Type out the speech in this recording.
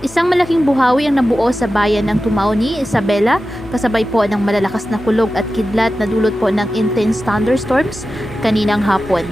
Isang malaking buhawi ang nabuo sa bayan ng Tumao ni Isabela, kasabay po ng malalakas na kulog at kidlat na dulot po ng intense thunderstorms kaninang hapon.